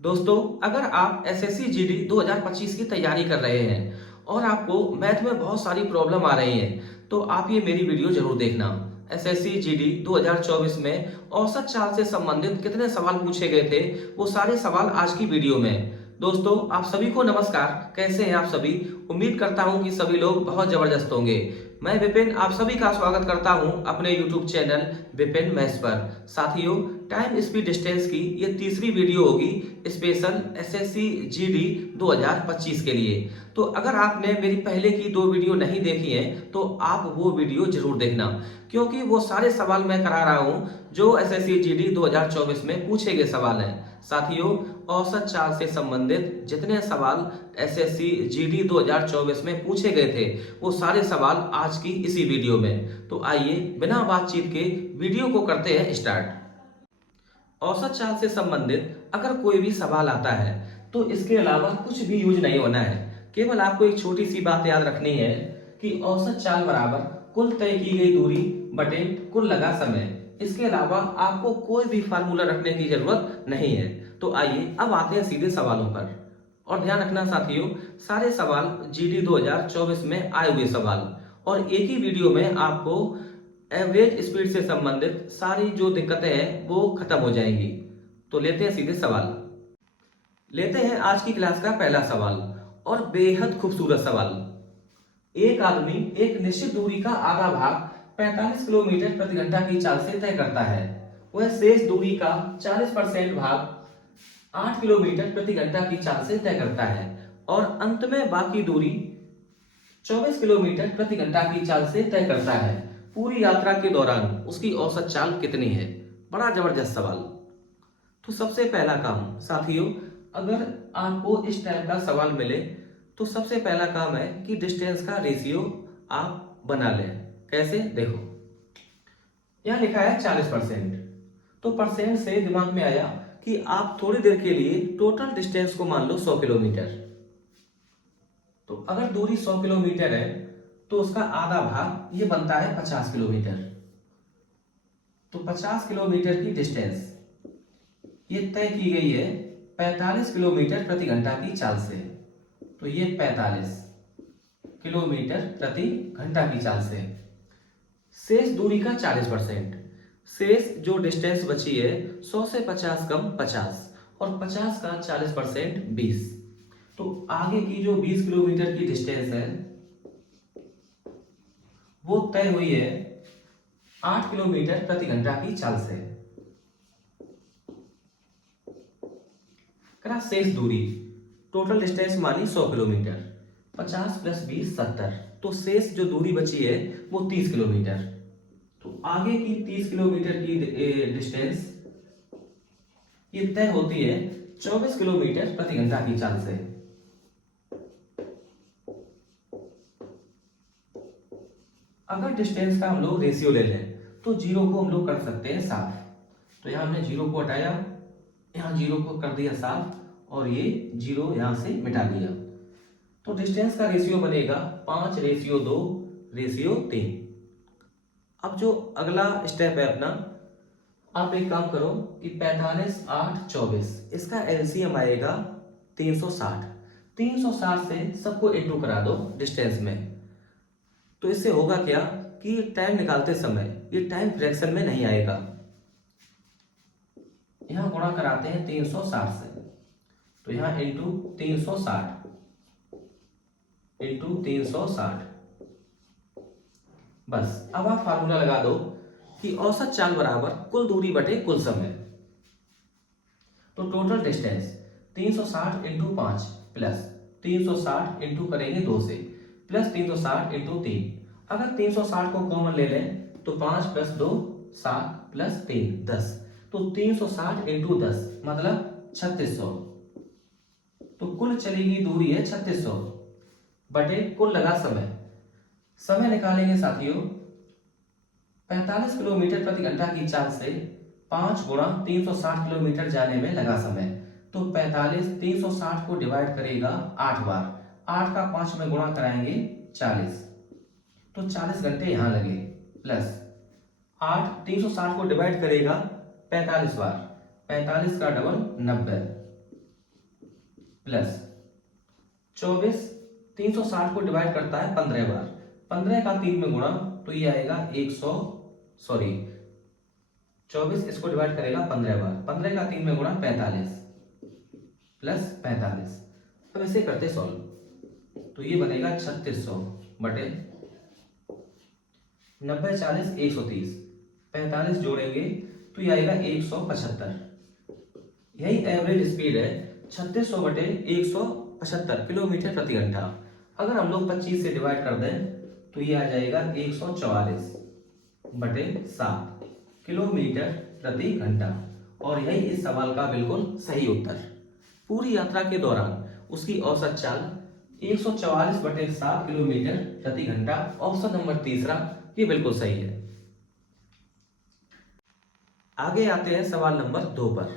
दोस्तों, अगर आप एसएससी जीडी 2025 की तैयारी कर रहे हैं और आपको मैथ में बहुत सारी प्रॉब्लम आ रही हैं, तो आप ये मेरी वीडियो जरूर देखना। एसएससी जीडी 2024 में औसत चाल से संबंधित कितने सवाल पूछे गए थे, वो सारे सवाल आज की वीडियो में। दोस्तों, आप सभी को नमस्कार। कैसे हैं आप सभी? उम्मीद करता हूं कि सभी लोग बहुत जबरदस्त होंगे। मैं विपिन आप सभी का स्वागत करता हूं अपने यूट्यूब चैनल विपिन मैथ्स पर। साथियों, टाइम स्पीड डिस्टेंस की ये तीसरी वीडियो होगी स्पेशल एसएससी जीडी 2025 के लिए। तो अगर आपने मेरी पहले की दो वीडियो नहीं देखी हैं तो आप वो वीडियो जरूर देखना, क्योंकि वो सारे सवाल मैं करा रहा हूं जो एसएससी जीडी 2024 में पूछे गए सवाल हैं। साथियों, औसत चाल से संबंधित जितने सवाल एसएससी जीडी 2024 में पूछे गए थे वो सारे सवाल आज की इसी वीडियो में। तो आइए बिना बातचीत के वीडियो को करते हैं स्टार्ट। औसत चाल से संबंधित अगर कोई भी सवाल आता है तो इसके अलावा कुछ भी यूज नहीं होना है। केवल आपको एक छोटी सी बात याद रखनी है कि औसत चाल बराबर कुल तय की गई दूरी बटे कुल लगा समय। इसके अलावा आपको कोई भी फार्मूला रखने की जरूरत नहीं है। तो आइए अब आते हैं सीधे सवालों पर। और ध्यान रखना साथियों, सारे सवाल जीडी 2024 में आए हुए सवाल, और एक ही वीडियो में आपको एवरेज स्पीड से संबंधित सारी जो दिक्कतें हैं वो खत्म हो जाएंगी। तो लेते हैं सीधे सवाल। लेते हैं आज की क्लास का पहला सवाल, और बेहद खूबसूरत सवाल। एक आदमी एक निश्चित दूरी का आधा भाग 45 किलोमीटर प्रति घंटा की चाल से तय करता है। वह शेष दूरी का 40% भाग 8 किलोमीटर प्रति घंटा की चाल से तय करता है और अंत में बाकी दूरी 24 किलोमीटर प्रति घंटा की चाल से तय करता है। पूरी यात्रा के दौरान उसकी औसत चाल कितनी है? बड़ा जबरदस्त सवाल। तो सबसे पहला काम साथियों, अगर आपको इस टाइप का सवाल मिले तो सबसे पहला काम है कि डिस्टेंस का रेशियो आप बना लें। कैसे? देखो, यहाँ लिखा है 40%। तो परसेंट से दिमाग में आया कि आप थोड़ी देर के लिए टोटल डिस्टेंस को मान लो 100 किलोमीटर। तो अगर दूरी 100 किलोमीटर है तो उसका आधा भाग ये बनता है 50 किलोमीटर। तो 50 किलोमीटर की डिस्टेंस ये तय की गई है 45 किलोमीटर प्रति घंटा की चाल से। तो ये 45 किलोमीटर प्रति घंटा की चाल से। शेष दूरी का 40%। शेष जो डिस्टेंस बची है 100 से 50 कम 50, और 50 का 40% 20। तो आगे की जो 20 किलोमीटर की डिस्टेंस है वो तय हुई है 8 किलोमीटर प्रति घंटा की चाल से। करा शेष दूरी, टोटल डिस्टेंस मानी 100 किलोमीटर, 50 प्लस 20 70। तो शेष जो दूरी बची है वो 30 किलोमीटर। तो आगे की 30 किलोमीटर की डिस्टेंस ये तय होती है 24 किलोमीटर प्रति घंटा की चाल से। अगर डिस्टेंस का हम लोग रेशियो ले लें तो जीरो को हम लोग कर सकते हैं साफ। तो यहां हमने जीरो को हटाया, यहां जीरो को कर दिया साफ, और ये जीरो यहां से मिटा दिया। तो डिस्टेंस का रेशियो बनेगा 5:2:3। अब जो अगला स्टेप है अपना, आप एक काम करो कि 45 8 24, इसका एलसीएम आएगा 360। 360 से सबको इंटू करा दो डिस्टेंस में। तो इससे होगा क्या कि टाइम निकालते समय ये टाइम फ्रैक्शन में नहीं आएगा। यहां गुणा कराते हैं 360 से। तो यहां इंटू 360 इंटू 360। बस अब आप फार्मूला लगा दो कि औसत चाल बराबर कुल दूरी बटे कुल समय। तो total distance 360 into 5 plus 360 into करेंगे 2 से, प्लस 360 इंटू 3। अगर 360 को कॉमन ले लें तो 5 प्लस 2 7 प्लस 3 10। तो 360 इंटू 10 मतलब 3600। तो कुल चलेगी दूरी है 3600 बटे कुल लगा समय। समय निकालेंगे साथियों, 45 किलोमीटर प्रति घंटा की चाल से 5 गुणा 360 किलोमीटर जाने में लगा समय। तो 45 360 को डिवाइड करेगा 8 बार, 8 का 5 में गुणा कराएंगे 40। तो 40 घंटे यहां लगे, प्लस 8 360 को डिवाइड करेगा 45 बार, 45 का डबल 90। प्लस 24, 360 को डिवाइड करता है 15 बार, 15 का 3 में गुणा, तो ये आएगा 24 इसको डिवाइड करेगा 15 बार, 15 का 3 में गुणा 45 प्लस 45। अब इसे करते सॉल्व, तो ये बनेगा 3600 बटे 90, 40, 130, 45 जोड़ेंगे तो ये आएगा 175। यही एवरेज स्पीड है, 3600 बटे 175 किलोमीटर प्रति घंटा। अगर हम लोग 25 से डिवाइड कर दें तो ये आ जाएगा 144 बटे 7 किलोमीटर प्रति घंटा। और यही इस सवाल का बिल्कुल सही उत्तर। पूरी यात्रा के दौरान उसकी औसत चाल 144 बटे 7 किलोमीटर प्रति घंटा। ऑप्शन नंबर तीसरा ये बिल्कुल सही है। आगे आते हैं सवाल नंबर 2 पर।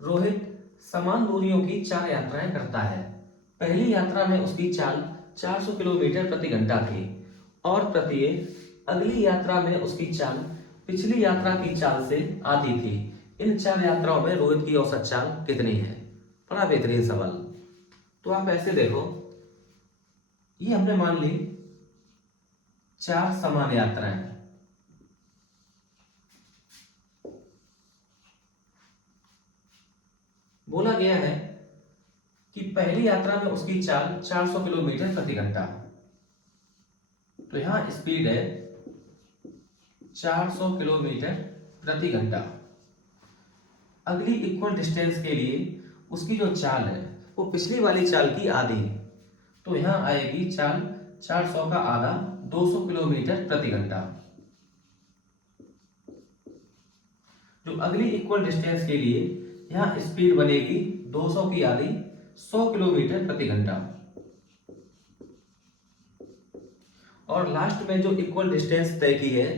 रोहित समान दूरियों की 4 यात्राएं करता है। पहली यात्रा में उसकी चाल 400 किलोमीटर प्रति घंटा थी और प्रत्येक अगली यात्रा में उसकी चाल पिछली यात्रा की चाल से आधी थी। इन 4 यात्राओं में रोहित की औसत चाल कितनी है? बड़ा बेहतरीन सवाल। तो आप ऐसे देखो, ये हमने मान ली 4 समान यात्राएं, बोला गया है कि पहली यात्रा में उसकी चाल 400 किलोमीटर प्रति घंटा, तो यहां स्पीड है 400 किलोमीटर प्रति घंटा। अगली इक्वल डिस्टेंस के लिए उसकी जो चाल है वो पिछली वाली चाल की आधी, तो यहां आएगी चाल 400 का आधा 200 किलोमीटर प्रति घंटा। जो अगली इक्वल डिस्टेंस के लिए यहां स्पीड बनेगी 200 की आधी 100 किलोमीटर प्रति घंटा। और लास्ट में जो इक्वल डिस्टेंस तय की है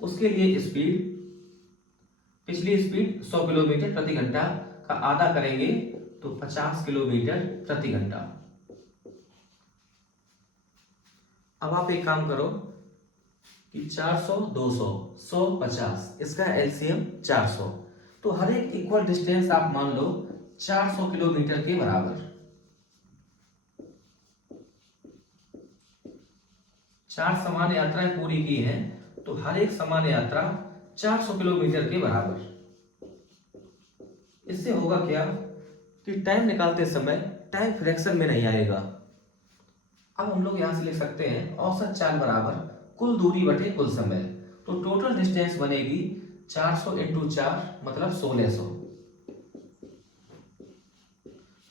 उसके लिए स्पीड, पिछली स्पीड 100 किलोमीटर प्रति घंटा का आधा करेंगे तो 50 किलोमीटर प्रति घंटा। अब आप एक काम करो कि 400, 200, 100, 50, इसका एलसीएम 400, तो हर एक इक्वल डिस्टेंस आप मान लो 400 किलोमीटर के बराबर। 4 समान यात्राएं पूरी की हैं तो हर एक समान यात्रा 400 किलोमीटर के बराबर। इससे होगा क्या कि टाइम निकालते समय टाइम फ्रैक्शन में नहीं आएगा। अब हम लोग यहां से लिख सकते हैं औसत चाल बराबर कुल दूरी बटे कुल समय। तो टोटल डिस्टेंस बनेगी 400 इंटू 4 मतलब 1600।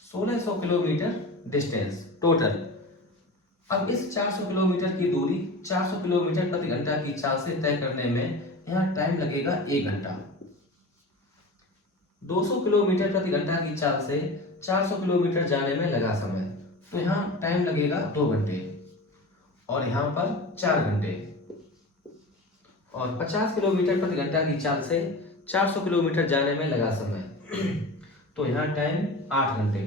1600 किलोमीटर डिस्टेंस टोटल। अब इस 400 किलोमीटर की दूरी 400 किलोमीटर प्रति घंटा की चाल से तय करने में यहाँ टाइम लगेगा 1 घंटा। 200 किलोमीटर प्रति घंटा की चाल से 400 किलोमीटर जाने में लगा समय, तो यहाँ टाइम लगेगा 2 घंटे और यहाँ पर 4 घंटे। और 50 किलोमीटर प्रति घंटा की चाल से 400 किलोमीटर जाने में लगा समय, तो यहाँ टाइम 8 घंटे।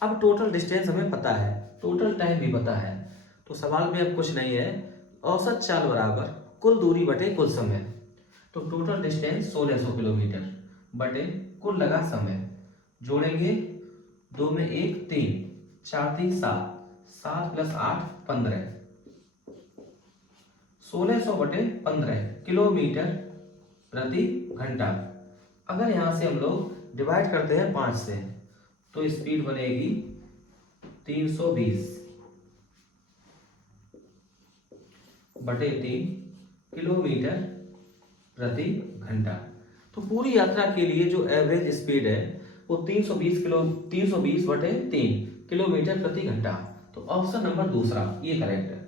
अब टोटल डिस्टेंस हमें पता है, टोटल टाइम भी पता है, तो सवाल में अब कुछ नहीं है। औसत चाल बराबर कुल दूरी बटे कुल समय। तो टोटल डिस्टेंस 1600 किलोमीटर बटे कुल लगा समय, जोड़ेंगे 2 में 1 3, 4 3 7, 7 प्लस 8 15, 1600 बटे 15 किलोमीटर प्रति घंटा। अगर यहां से हम लोग डिवाइड करते हैं 5 से तो स्पीड बनेगी 320 बटे 3 किलोमीटर प्रति घंटा। तो पूरी यात्रा के लिए जो एवरेज स्पीड है वो 320 बटे 3 किलोमीटर प्रति घंटा। तो ऑप्शन नंबर दूसरा ये करेक्ट है।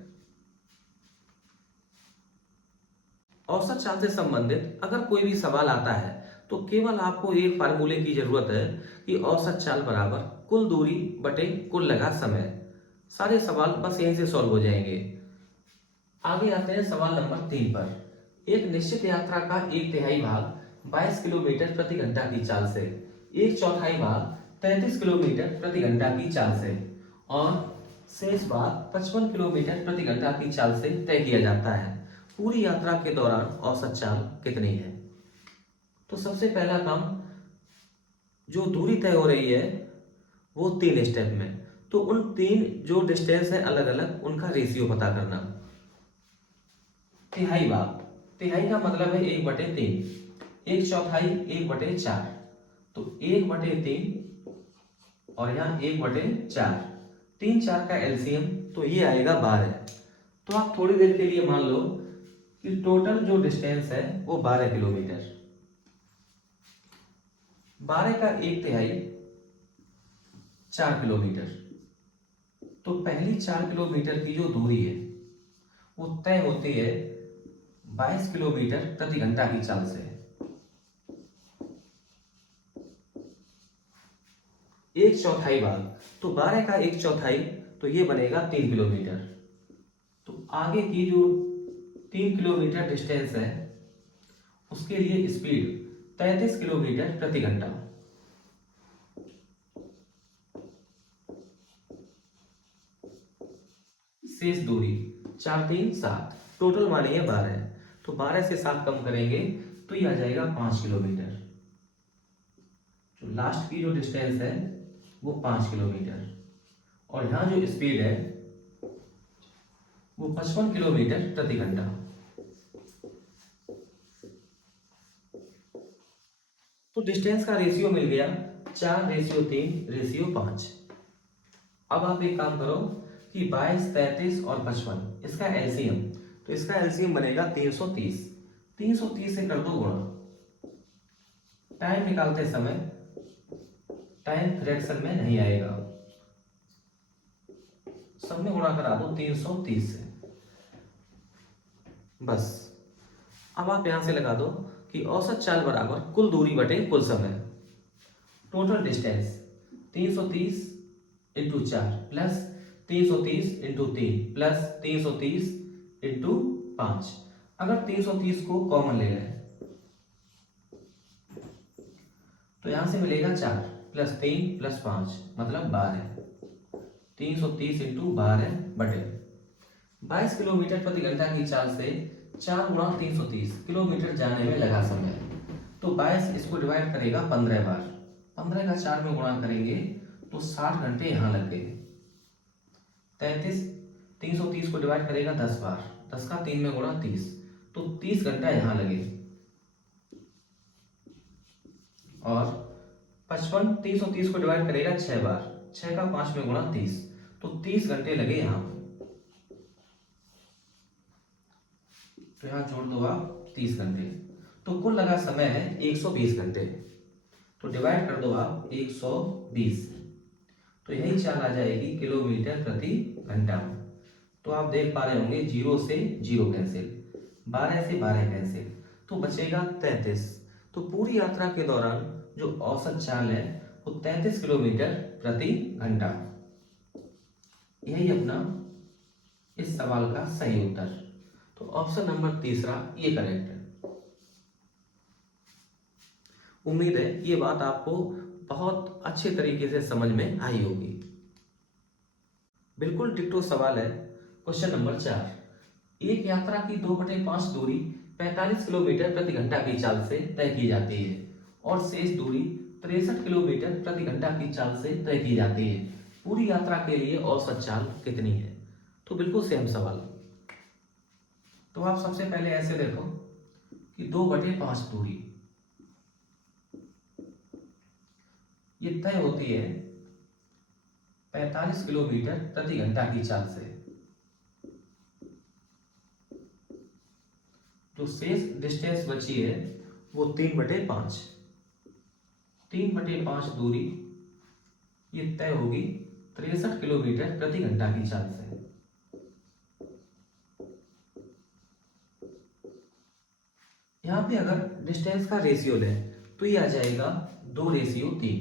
औसत चाल से संबंधित अगर कोई भी सवाल आता है तो केवल आपको एक फार्मूले की जरूरत है कि औसत चाल बराबर कुल दूरी बटे कुल लगा समय। सारे सवाल बस यहीं से सॉल्व हो जाएंगे। आगे आते हैं सवाल नंबर 3 पर। एक निश्चित यात्रा का 1/3 भाग 22 किलोमीटर प्रति घंटा की चाल से, 1/4 भाग 33 किलोमीटर प्रति घंटा की चाल से और शेष भाग 55 किलोमीटर प्रति घंटा की चाल से तय किया जाता है। पूरी यात्रा के दौरान औसत चाल कितनी है? तो सबसे पहला काम, जो दूरी तय हो रही है वो 3 स्टेप में। तो उन 3 जो डिस्टेंस है अलग अलग, उनका रेशियो पता करना। तिहाई भाग, तिहाई का मतलब है 1/3, 1/4, 1/4। तो 1/3 और यहाँ 1/4, 3 4 का एलसीएम, तो ये आएगा 12। तो आप थोड़ी देर के लिए मान लो कि टोटल जो डिस्टेंस है वो 12 किलोमीटर। 12 का 1/3 4 किलोमीटर। तो पहली 4 किलोमीटर की जो दूरी है वो तय होती है 22 किलोमीटर प्रति घंटा की चाल से। 1/4 भाग, तो 12 का 1/4, तो ये बनेगा 3 किलोमीटर। तो आगे की जो 3 किलोमीटर डिस्टेंस है उसके लिए स्पीड 33 किलोमीटर प्रति घंटा। शेष दूरी 4 3 7, टोटल मानिए 12। तो 12 से 7 कम करेंगे तो ये आ जाएगा 5 किलोमीटर। जो लास्ट की जो डिस्टेंस है वो 5 किलोमीटर, और यहाँ जो स्पीड है वो 55 किलोमीटर प्रति घंटा। तो डिस्टेंस का रेशियो मिल गया 4:3:5। अब आप एक काम करो कि 22 33 और 55 इसका एलसीएम, तो इसका एलसीएम बनेगा 330। 330 से कर दो गुणा। टाइम निकालते समय टाइम फ्रैक्शन में नहीं आएगा, सब में गुणा करा दो 330 से, बस। अब आप यहां से लगा दो कि औसत चाल बराबर कुल दूरी बटे कुल समय। Total distance 330 into 4 plus 330 into 3 plus 330 into 5। अगर 330 को कॉमन ले लें तो यहां से मिलेगा 4 प्लस 3 प्लस 5 मतलब 12। 330 इंटू 12 बटे 22 किलोमीटर प्रति घंटा की चाल से 4 गुणा 330 किलोमीटर जाने में लगा समय। तो 22 इसको डिवाइड करेगा 15 बार, 15 का 4 में गुणा करेंगे तो 60 घंटे यहां लग गए। 33 330 को डिवाइड करेगा 10 बार, 10 का 3 में गुणा 30, तो 30 घंटा यहां लगे। और 55 330 को डिवाइड करेगा 6 बार, 6 का 5 में गुणा 30, तो 30 घंटे लगे यहां। तो यहां जोड़ दो आप 30 घंटे, तो कुल लगा समय है 120 घंटे। तो डिवाइड कर दो आप 120, तो यही चाल आ जाएगी किलोमीटर प्रति घंटा। तो आप देख पा रहे होंगे 0 से 0 कैंसिल, 12 से 12 कैंसिल, तो बचेगा 33। तो पूरी यात्रा के दौरान जो औसत चाल है वो 33 किलोमीटर प्रति घंटा। यही अपना इस सवाल का सही उत्तर। तो ऑप्शन नंबर तीसरा ये करेक्ट है। उम्मीद है ये बात आपको बहुत अच्छे तरीके से समझ में आई होगी। बिल्कुल डिक्टो सवाल है क्वेश्चन नंबर 4। एक यात्रा की 2/5 दूरी 45 किलोमीटर प्रति घंटा की चाल से तय की जाती है और शेष दूरी 63 किलोमीटर प्रति घंटा की चाल से तय की जाती है। पूरी यात्रा के लिए औसत चाल कितनी है? तो बिल्कुल सेम सवाल। तो आप सबसे पहले ऐसे देखो कि 2/5 दूरी ये तय होती है 45 किलोमीटर प्रति घंटा की चाल से। जो शेष डिस्टेंस बची है वो 3/5। 3/5 दूरी ये तय होगी 63 किलोमीटर प्रति घंटा की चाल से। यहां पे अगर डिस्टेंस का रेशियो लें तो ये आ जाएगा 2:3।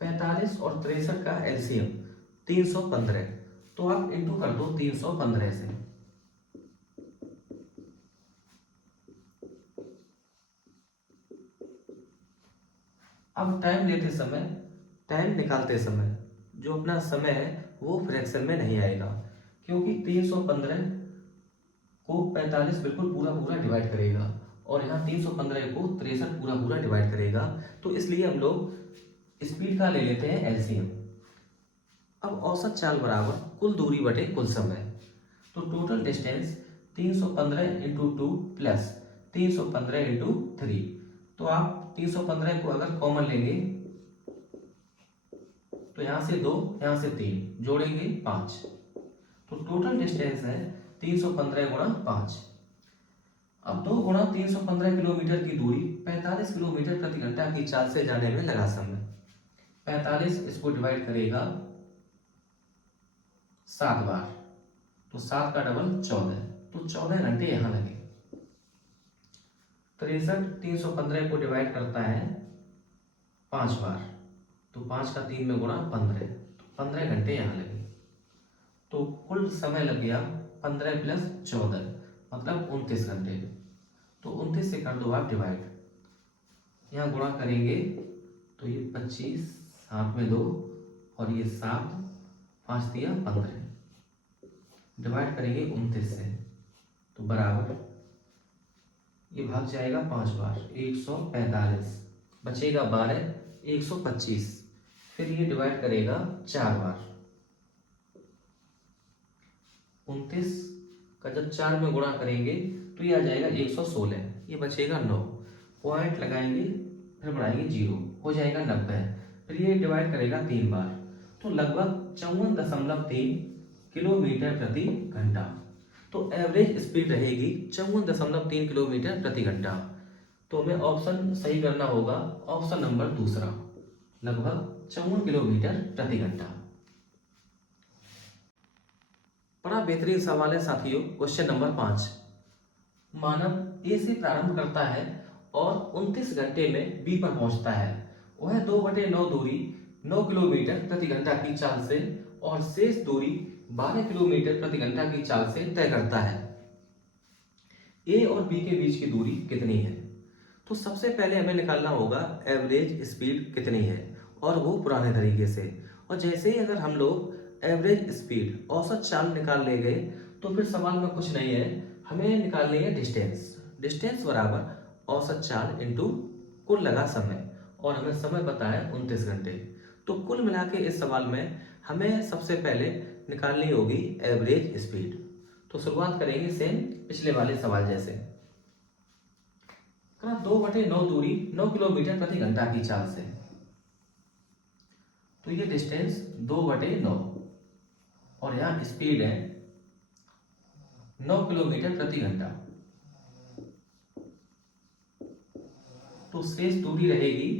45 और 63 का एलसीएम 315, तो आप इंटू कर दो 315 से। अब टाइम लेते समय, टाइम निकालते समय जो अपना समय है वो फ्रैक्शन में नहीं आएगा, क्योंकि 315 को 45 बिल्कुल पूरा पूरा डिवाइड करेगा और यहाँ 315 को 63 पूरा पूरा डिवाइड करेगा, तो इसलिए हम लोग स्पीड का ले लेते हैं एलसीएम। अब औसत चाल बराबर कुल दूरी बटे कुल समय, तो total distance 315 into 2 plus 315 into 3। तो आप 315 को अगर कॉमन लेंगे तो यहाँ से 2, यहाँ से 3 जोड़ेंगे 5, तो टोटल डिस्टेंस है 315 गुणा 5। अब 2 गुणा 315 किलोमीटर की दूरी 45 किलोमीटर प्रति घंटा की चाल से जाने में लगा समय। 45 इसको डिवाइड करेगा 7 बार, तो 7 का डबल 14, तो 14 घंटे यहाँ लगे। 63 315 को डिवाइड करता है 5 बार, तो 5 का 3 में गुणा 15, तो 15 घंटे यहाँ लगे। तो कुल समय लग गया 15 प्लस 14 मतलब 29 घंटे। तो 29 से कर दो आप डिवाइड, यहाँ गुणा करेंगे तो ये 25, हाथ में 2 और ये 7, 5 दिया 15, डिवाइड करेंगे 29 से, तो बराबर ये भाग जाएगा 5 बार, 145 बचेगा 12, 125। फिर ये डिवाइड करेगा 4 बार, 29 का जब 4 में गुणा करेंगे तो ये आ जाएगा 116, ये बचेगा 9, पॉइंट लगाएंगे फिर बढ़ाएंगे 0, हो जाएगा 90। फिर ये डिवाइड करेगा 3 बार, तो लगभग 54.3 किलोमीटर प्रति घंटा। तो एवरेज स्पीड रहेगी 54.3 किलोमीटर प्रति घंटा। तो हमें ऑप्शन सही करना होगा, ऑप्शन नंबर दूसरा, लगभग 54 किलोमीटर प्रति घंटा। बड़ा बेहतरीन सवाल है साथियों। क्वेश्चन नंबर 5, मानव ए से प्रारंभ करता है और 29 घंटे में बी पर पहुंचता है। वह 2/9 दूरी 9 किलोमीटर प्रति घंटा की चाल से और शेष दूरी 12 किलोमीटर प्रति घंटा की चाल से तय करता है। ए और बी के बीच की दूरी कितनी है? तो सबसे पहले हमें निकालना होगा एवरेज स्पीड कितनी है, और वो पुराने तरीके से। और जैसे ही अगर हम लोग एवरेज स्पीड औसत चाल निकाल ले गए तो फिर सवाल में कुछ नहीं है, हमें निकालनी है डिस्टेंस। डिस्टेंस बराबर औसत चाल इंटू कुल लगा समय, और हमें समय पता है 29 घंटे। तो कुल मिला के इस सवाल में हमें सबसे पहले निकालनी होगी एवरेज स्पीड। तो शुरुआत करेंगे सेम पिछले वाले सवाल जैसे। 2/9 दूरी 9 किलोमीटर प्रति घंटा की चाल से, तो ये डिस्टेंस 2/9 और यहाँ स्पीड है 9 किलोमीटर प्रति घंटा। तो शेष दूरी रहेगी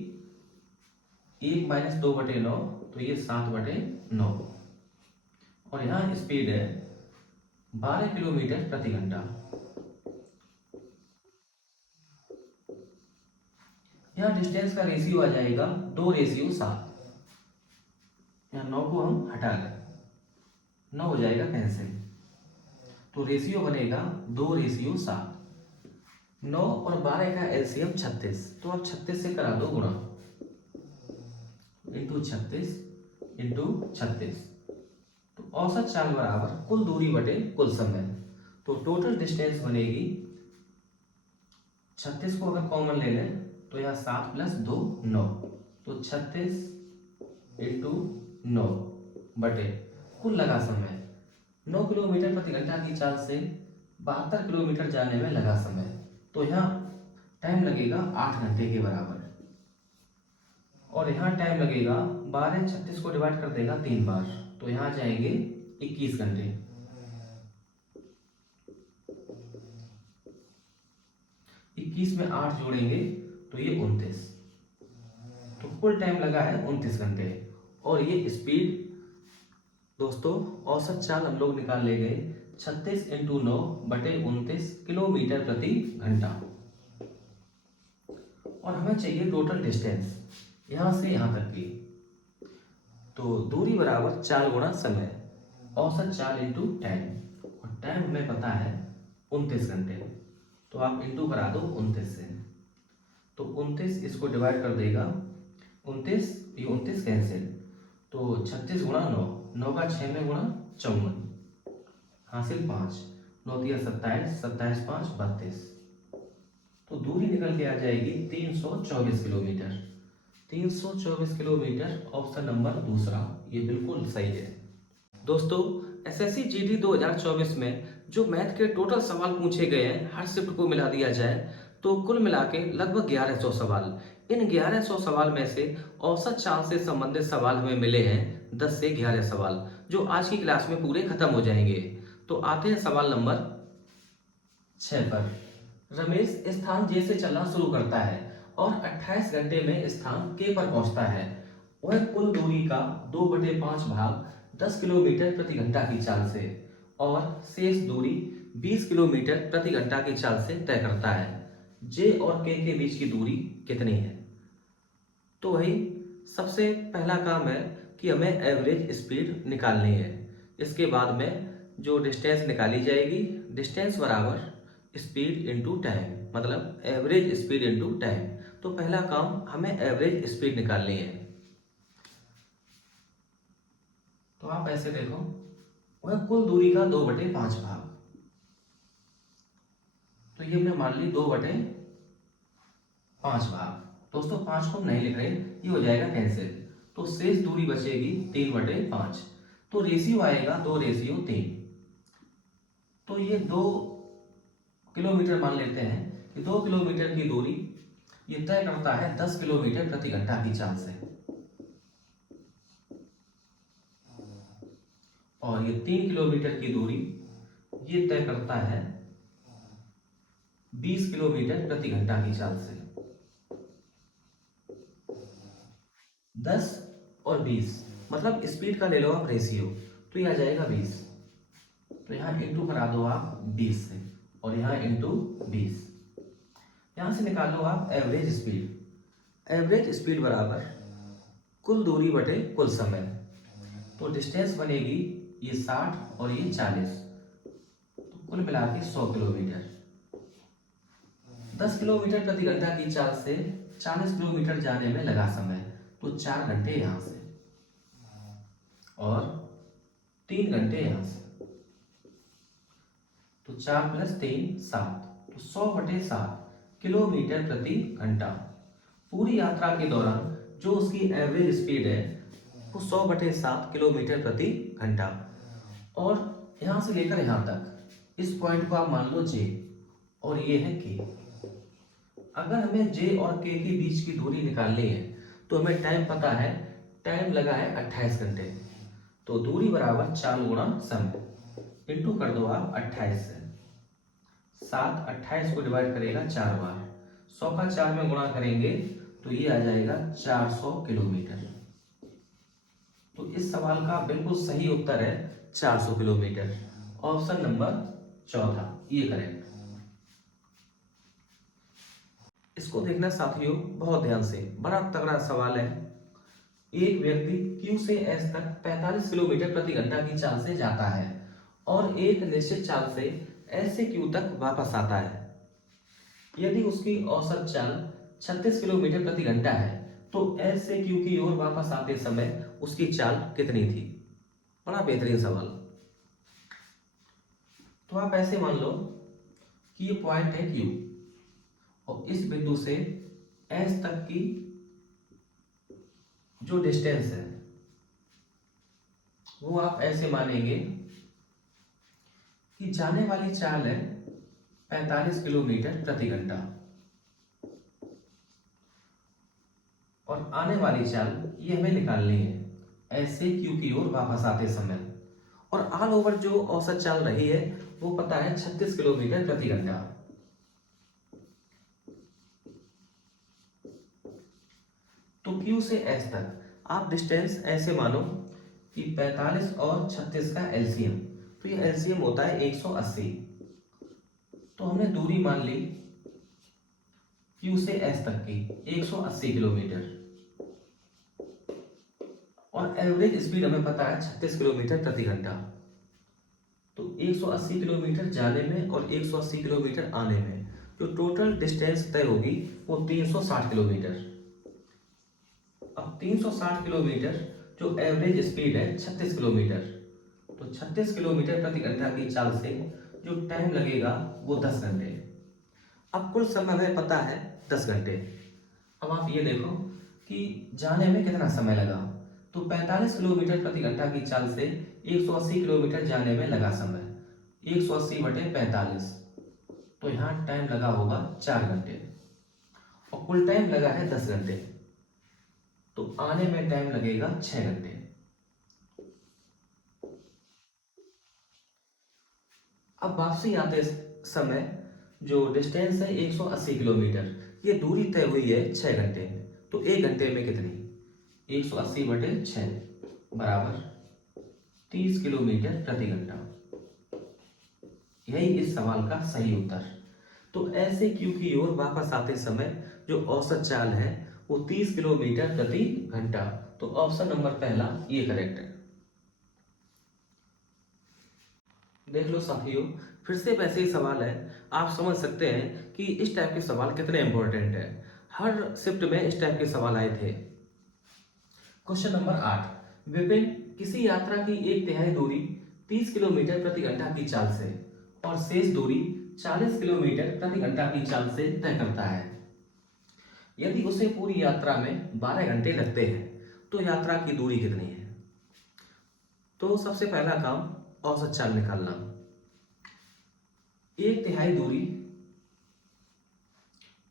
1 माइनस 2/9, तो ये 7/9 और यहाँ स्पीड है 12 किलोमीटर प्रति घंटा। यहाँ डिस्टेंस का रेशियो आ जाएगा 2:7। यहाँ 9 को हम हटा दें, 9 हो जाएगा कैंसिल, तो रेशियो बनेगा 2:7। 9 और 12 का एलसीएम 36, तो अब 36 से करा दो गुणा, इंटू 36 इंटू 36। तो औसत चाल बराबर कुल दूरी बटे कुल समय। तो टोटल डिस्टेंस बनेगी, 36 को अगर कॉमन ले लें तो यहाँ 7 प्लस 2 9, तो 36 इंटू 9 बटे कुल लगा समय 9 किलोमीटर प्रति घंटा की चाल से 72 किलोमीटर जाने में लगा समय। तो यहाँ टाइम लगेगा 8 घंटे के बराबर, और यहाँ टाइम लगेगा 12, 36 को डिवाइड कर देगा 3 बार, तो यहाँ जाएंगे 21 घंटे। 21 में 8 जोड़ेंगे तो ये 29, तो कुल टाइम लगा है 29 घंटे। और ये स्पीड दोस्तों औसत चाल हम लोग निकाल ले गए 36 इंटू 9 बटे 29 किलोमीटर प्रति घंटा। और हमें चाहिए टोटल डिस्टेंस यहां से यहां तक की, तो दूरी बराबर चाल गुणा समय, औसत चाल इंटू टाइम, और टाइम हमें पता है 29 घंटे, तो आप इंटू करा दो 29 से, तो 29 इसको डिवाइड कर देगा 29, ये 29 कैंसिल, तो 36 गुणा 9, 9 का 6 में गुणा 54, हासिल 5, 9 दिया 27, 27 5 32, तो दूरी निकल के आ जाएगी 324 किलोमीटर। 324 किलोमीटर, ऑप्शन नंबर दूसरा, ये बिल्कुल सही है। दोस्तों, एसएससी जीडी 2024 में जो मैथ के टोटल सवाल पूछे गए हैं, हर शिफ्ट को मिला दिया जाए तो कुल मिला के लगभग 1100 सवाल। इन 1100 सवाल में से औसत चांस से संबंधित सवाल हमें मिले हैं 10 से 11 सवाल, जो आज की क्लास में पूरे खत्म हो जाएंगे। तो आते हैं सवाल नंबर 6 पर। रमेश स्थान जे से चलना शुरू करता है और 28 घंटे में स्थान के पर पहुंचता है। वह कुल दूरी का 2/5 भाग 10 किलोमीटर प्रति घंटा की चाल से और शेष दूरी 20 किलोमीटर प्रति घंटा की चाल से तय करता है। जे और के बीच की दूरी कितनी है? तो वही सबसे पहला काम है कि हमें एवरेज स्पीड निकालनी है। इसके बाद में जो डिस्टेंस निकाली जाएगी, डिस्टेंस बराबर स्पीड इंटू टाइम, मतलब एवरेज स्पीड इंटू टाइम। तो पहला काम हमें एवरेज स्पीड निकालनी है। तो आप ऐसे देखो, वह कुल दूरी का 2/5 भाग, तो ये हमने मान ली 2/5 भाग। दोस्तों 5 को हम नहीं लिख रहे, ये हो जाएगा कैंसिल, तो शेष दूरी बचेगी 3/5। तो रेशियो आएगा 2:3। तो ये 2 किलोमीटर मान लेते हैं कि 2 किलोमीटर की दूरी ये तय करता है 10 किलोमीटर प्रति घंटा की चाल से, और ये 3 किलोमीटर की दूरी ये तय करता है 20 किलोमीटर प्रति घंटा की चाल से। 10 और 20 मतलब स्पीड का ले लो आप रेशियो, तो ये आ जाएगा 20। तो यहाँ इंटू करा दो आप 20 से, और यहाँ इंटू 20। यहाँ से निकालो आप एवरेज स्पीड। एवरेज स्पीड बराबर कुल दूरी बटे कुल समय। तो डिस्टेंस बनेगी ये 60 और ये 40, तो कुल मिला के 100 किलोमीटर। 10 किलोमीटर प्रति घंटा की चाल से 40 किलोमीटर जाने में लगा समय, तो 4 घंटे यहाँ से और 3 घंटे यहाँ से, तो 4 + 3 7, तो 100/7 किलोमीटर प्रति घंटा। पूरी यात्रा के दौरान जो उसकी एवरेज स्पीड है वो 100/7 किलोमीटर प्रति घंटा। और यहाँ से लेकर यहाँ तक इस पॉइंट को आप मान लो जे, और ये है के। अगर हमें जे और के के बीच की दूरी निकालनी है तो हमें टाइम पता है, टाइम लगा है 28 घंटे। तो दूरी बराबर 4 गुणा समय, इंटू कर दो आप 28 से। 7 28 को डिवाइड करेगा 4 बार, 100 का 4 में गुणा करेंगे तो ये आ जाएगा 400 किलोमीटर। तो इस सवाल का बिल्कुल सही उत्तर है 400 किलोमीटर, ऑप्शन नंबर चौथा, ये करेक्ट। इसको देखना साथियों बहुत ध्यान से, बड़ा तगड़ा सवाल है। एक व्यक्ति Q से S तक 45 किलोमीटर प्रति घंटा की चाल से जाता है और एक निश्चित चाल से S से Q तक वापस आता है। यदि उसकी औसत चाल 36 किलोमीटर प्रति घंटा है तो S से Q की ओर वापस आते समय उसकी चाल कितनी थी? बड़ा बेहतरीन सवाल। तो आप ऐसे मान लो कि ये पॉइंट है Q और इस बिंदु से S तक की जो डिस्टेंस है वो आप ऐसे मानेंगे कि जाने वाली चाल है 45 किलोमीटर प्रति घंटा और आने वाली चाल ये हमें निकालनी है ऐसे Q की ओर वापस आते समय। और ऑल ओवर जो औसत चाल रही है वो पता है 36 किलोमीटर प्रति घंटा। तो Q से S तक आप डिस्टेंस ऐसे मानो कि 45 और 36 का एलसीएम, तो ये एलसीएम होता है 180। तो हमने दूरी मान ली Q से S तक की 180 किलोमीटर, और एवरेज स्पीड हमें पता है 36 किलोमीटर प्रति घंटा। तो 180 किलोमीटर जाने में और 180 किलोमीटर आने में जो टोटल डिस्टेंस तय होगी वो 360 किलोमीटर। अब 360 किलोमीटर जो एवरेज स्पीड है 36 किलोमीटर, तो 36 किलोमीटर प्रति घंटा की चाल से जो टाइम लगेगा वो 10 घंटे। अब कुल समय हमें पता है 10 घंटे। अब आप ये देखो कि जाने में कितना समय लगा। तो 45 किलोमीटर प्रति घंटा की चाल से 180 किलोमीटर जाने में लगा समय। 180 बटे 45, तो यहाँ टाइम लगा होगा 4 घंटे और कुल टाइम लगा है 10 घंटे। तो आने में टाइम लगेगा 6 घंटे। अब वापसी आते समय जो डिस्टेंस है 180 किलोमीटर, ये दूरी तय हुई है 6 घंटे में। तो 1 घंटे में कितनी? 180 बटे 6 बराबर 30 किलोमीटर प्रति घंटा। यही इस सवाल का सही उत्तर। तो ऐसे क्यू की ओर वापस आते समय जो औसत चाल है वो 30 किलोमीटर प्रति घंटा। तो ऑप्शन नंबर पहला ये करेक्ट है। देख लो साथियों, फिर से वैसे ही सवाल है। आप समझ सकते हैं कि इस टाइप के सवाल कितने इंपॉर्टेंट है। हर शिफ्ट में इस टाइप के सवाल आए थे। क्वेश्चन नंबर 8, विपिन किसी यात्रा की एक तिहाई दूरी 30 किलोमीटर प्रति घंटा की चाल से और शेष दूरी 40 किलोमीटर प्रति घंटा की चाल से तय करता है। यदि उसे पूरी यात्रा में 12 घंटे लगते हैं तो यात्रा की दूरी कितनी है? तो सबसे पहला काम औसत चाल निकालना। एक तिहाई दूरी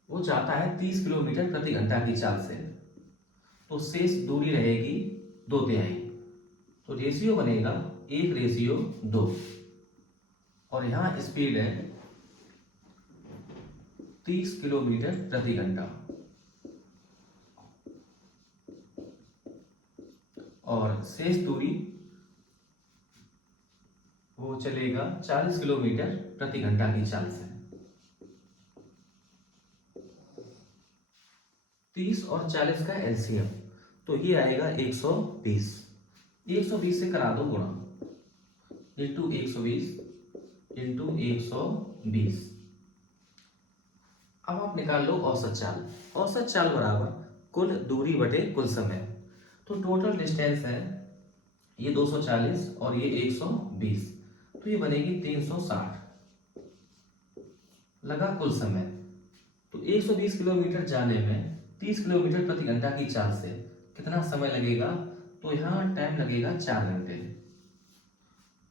वो जाता है 30 किलोमीटर प्रति घंटा की चाल से, तो शेष दूरी रहेगी 2 तिहाई। तो रेशियो बनेगा 1:2 और यहाँ स्पीड है 30 किलोमीटर प्रति घंटा और शेष दूरी वो चलेगा 40 किलोमीटर प्रति घंटा की चाल से। 30 और 40 का एलसीएम, तो ये आएगा 120। 120 से करा दो गुणा, इंटू 120 इंटू 120। अब आप निकाल लो औसत चाल। औसत चाल बराबर कुल दूरी बटे कुल समय। तो टोटल डिस्टेंस है ये 240 और ये 120, तो ये बनेगी 360। लगा कुल समय, तो 120 किलोमीटर जाने में 30 किलोमीटर प्रति घंटा की चाल से कितना समय लगेगा? तो यहाँ टाइम लगेगा 4 घंटे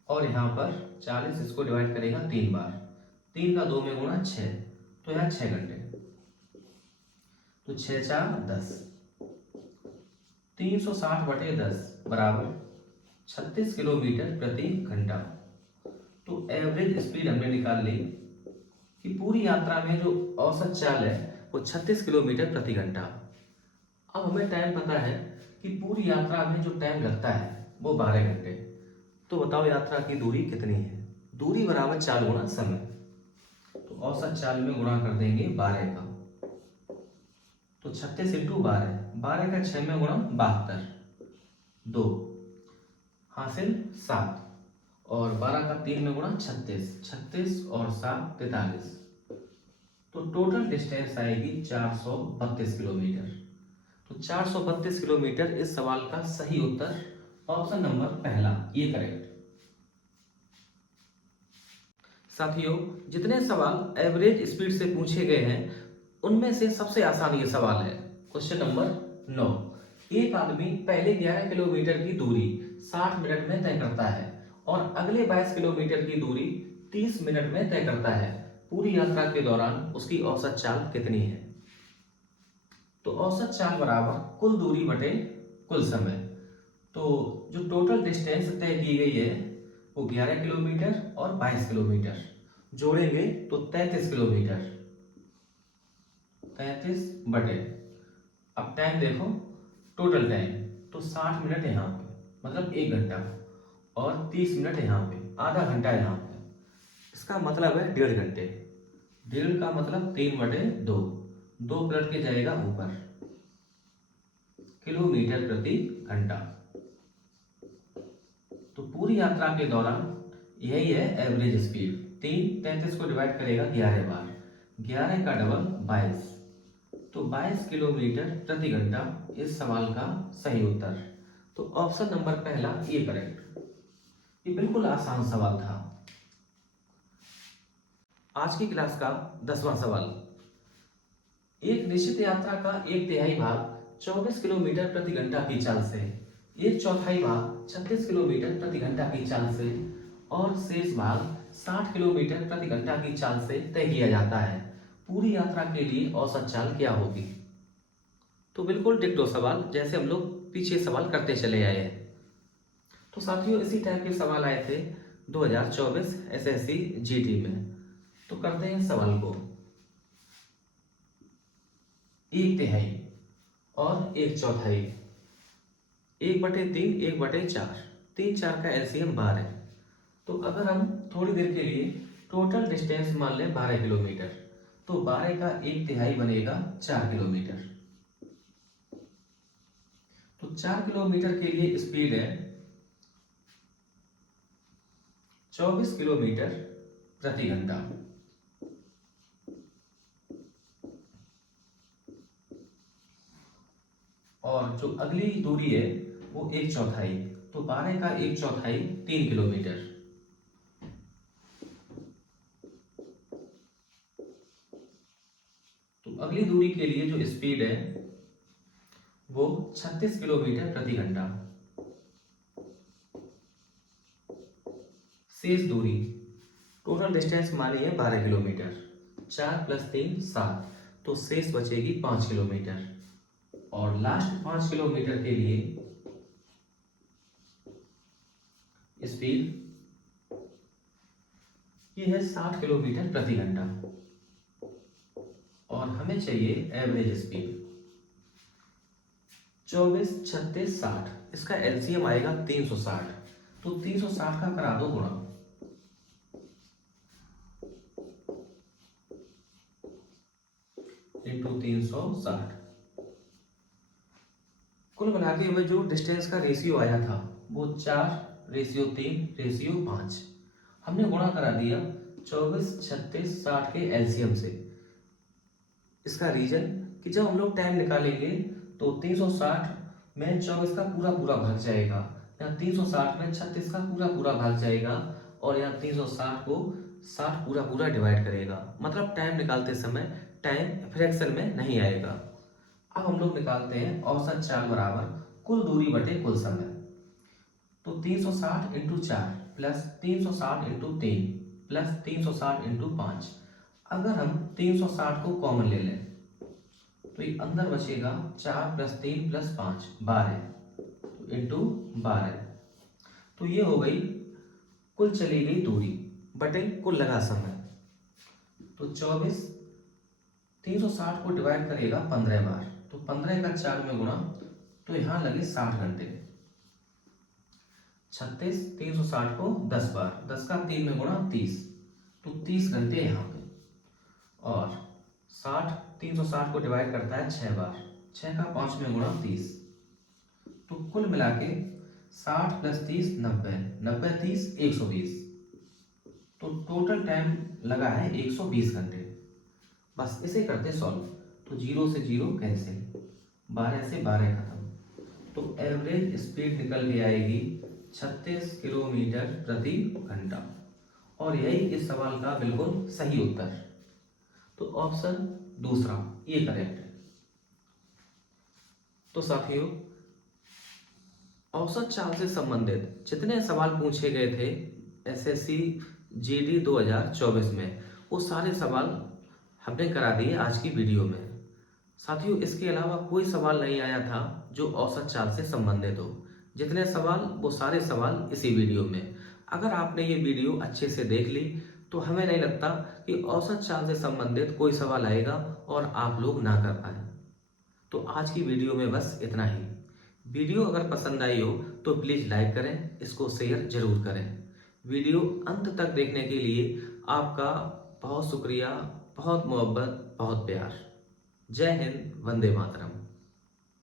और यहाँ पर 40 इसको डिवाइड करेगा 3 बार, 3 का 2 में गुणा 6, तो यहाँ 6 घंटे। तो 6 4 10, 360 बटे 10 बराबर 36 किलोमीटर प्रति घंटा। तो एवरेज स्पीड हमने निकाल ली कि पूरी यात्रा में जो औसत चाल है वो 36 किलोमीटर प्रति घंटा। अब हमें टाइम पता है कि पूरी यात्रा में जो टाइम लगता है वो 12 घंटे। तो बताओ यात्रा की दूरी कितनी है? दूरी बराबर चाल गुणा समय। तो औसत चाल में गुणा कर देंगे 12 का, तो 36 इंटू 12, 12 का 6 में गुणा 72, 2 हासिल 7 और 12 का 3 में गुणा 36, 36 और 7 43। तो टोटल डिस्टेंस आएगी 432 किलोमीटर। तो 432 किलोमीटर इस सवाल का सही उत्तर ऑप्शन नंबर पहला ये करेक्ट। साथियों, जितने सवाल एवरेज स्पीड से पूछे गए हैं उनमें से सबसे आसान ये सवाल है। क्वेश्चन नंबर 9, एक आदमी पहले 11 किलोमीटर की दूरी 60 मिनट में तय करता है और अगले 22 किलोमीटर की दूरी 30 मिनट में तय करता है। पूरी यात्रा के दौरान उसकी औसत चाल कितनी है? तो औसत चाल बराबर कुल दूरी बटे कुल समय। तो जो टोटल डिस्टेंस तय की गई है वो 11 किलोमीटर और 22 किलोमीटर जोड़ेंगे तो 33 किलोमीटर। 33 बटे, अब टाइम देखो, टोटल टाइम तो 60 मिनट यहाँ पे मतलब 1 घंटा और 30 मिनट यहाँ पे आधा घंटा यहाँ पे, इसका मतलब है 1.5 घंटे। 1.5 का मतलब 3/2, 2 पलट के जाएगा ऊपर, किलोमीटर प्रति घंटा। तो पूरी यात्रा के दौरान यही है एवरेज स्पीड। 33 को डिवाइड करेगा 11 बार, 11 का डबल 22, तो 22 किलोमीटर प्रति घंटा इस सवाल का सही उत्तर। तो ऑप्शन नंबर पहला ये करेक्ट। ये बिल्कुल आसान सवाल था। आज की क्लास का 10वां सवाल। एक निश्चित यात्रा का एक तिहाई भाग 24 किलोमीटर प्रति घंटा की चाल से, एक चौथाई भाग 36 किलोमीटर प्रति घंटा की चाल से और शेष भाग 60 किलोमीटर प्रति घंटा की चाल से तय किया जाता है। पूरी यात्रा के लिए औसत चाल क्या होगी? तो बिल्कुल डिक्टो सवाल जैसे हम लोग पीछे सवाल करते चले आए हैं। तो साथियों, इसी टाइप के सवाल आए थे 2024 एसएससी जीडी में। तो करते हैं सवाल को। एक तिहाई और एक चौथाई, 1/3, 1/4, 3 4 का एलसीएम 12। तो अगर हम थोड़ी देर के लिए टोटल डिस्टेंस मान लें 12 किलोमीटर, तो 12 का एक तिहाई बनेगा 4 किलोमीटर। तो 4 किलोमीटर के लिए स्पीड है 24 किलोमीटर प्रति घंटा। और जो अगली दूरी है वो एक चौथाई, तो 12 का एक चौथाई 3 किलोमीटर। तो अगली दूरी के लिए जो स्पीड है वो 36 किलोमीटर प्रति घंटा। शेष दूरी, टोटल डिस्टेंस मानी है 12 किलोमीटर, 4 + 3 7, तो शेष बचेगी 5 किलोमीटर। और लास्ट 5 किलोमीटर के लिए स्पीड ये है 60 किलोमीटर प्रति घंटा। और हमें चाहिए एवरेज स्पीड 24 36 60, इसका एलसीएम आएगा 360। तो 360 का करा दो गुणा, इंटू 360। कुल मिला के हमें जो डिस्टेंस का रेशियो आया था वो 4:3:5। हमने गुणा करा दिया 24 36 60 के एलसीएम से। इसका रीजन कि जब हम लोग टाइम निकालेंगे तो 360 में 24 का पूरा पूरा भाग जाएगा, यहाँ 360 में 36 का पूरा पूरा भाग जाएगा, और यहाँ 360 को 60 पूरा पूरा डिवाइड करेगा। मतलब टाइम निकालते समय टाइम फ्रैक्शन में नहीं आएगा। अब हम लोग निकालते हैं औसत चाल बराबर कुल दूरी बटे कुल समय। तो 360 into 4 plus 360 into 3 plus 360 into 5। अगर हम 360 को कॉमन ले लें तो ये अंदर बचेगा 4 + 3 + 5 12, तो इंटू 12। तो ये हो गई कुल चली गई दूरी बटे कुल लगा समय। तो 24 360 को डिवाइड करेगा 15 बार, तो 15 का 4 में गुणा, तो यहाँ लगे 60 घंटे। 36 360 को 10 बार, 10 का 3 में गुणा 30, तो 30 घंटे यहाँ पे। और 60 360 को डिवाइड करता है 6 बार, 6 का 5 में गुणा 30, तो कुल मिला के 60 + 30 90, 90 30 120। तो टोटल टाइम लगा है 120 घंटे। बस इसे करते सॉल्व, तो 0 से 0 कैंसिल, 12 से 12 खत्म। तो एवरेज स्पीड निकल के आएगी 36 किलोमीटर प्रति घंटा। और यही इस सवाल का बिल्कुल सही उत्तर। तो ऑप्शन दूसरा ये करेक्ट है। तो साथियों, औसत चाल से संबंधित जितने सवाल पूछे गए थे एसएससी जीडी 2024 में, वो सारे सवाल हमने करा दिए आज की वीडियो में। साथियों, इसके अलावा कोई सवाल नहीं आया था जो औसत चाल से संबंधित हो। जितने सवाल वो सारे सवाल इसी वीडियो में। अगर आपने ये वीडियो अच्छे से देख ली तो हमें नहीं लगता कि औसत चाल से संबंधित कोई सवाल आएगा और आप लोग ना कर पाए। तो आज की वीडियो में बस इतना ही। वीडियो अगर पसंद आई हो तो प्लीज़ लाइक करें, इसको शेयर जरूर करें। वीडियो अंत तक देखने के लिए आपका बहुत शुक्रिया, बहुत मोहब्बत, बहुत प्यार। जय हिंद, वंदे मातरम।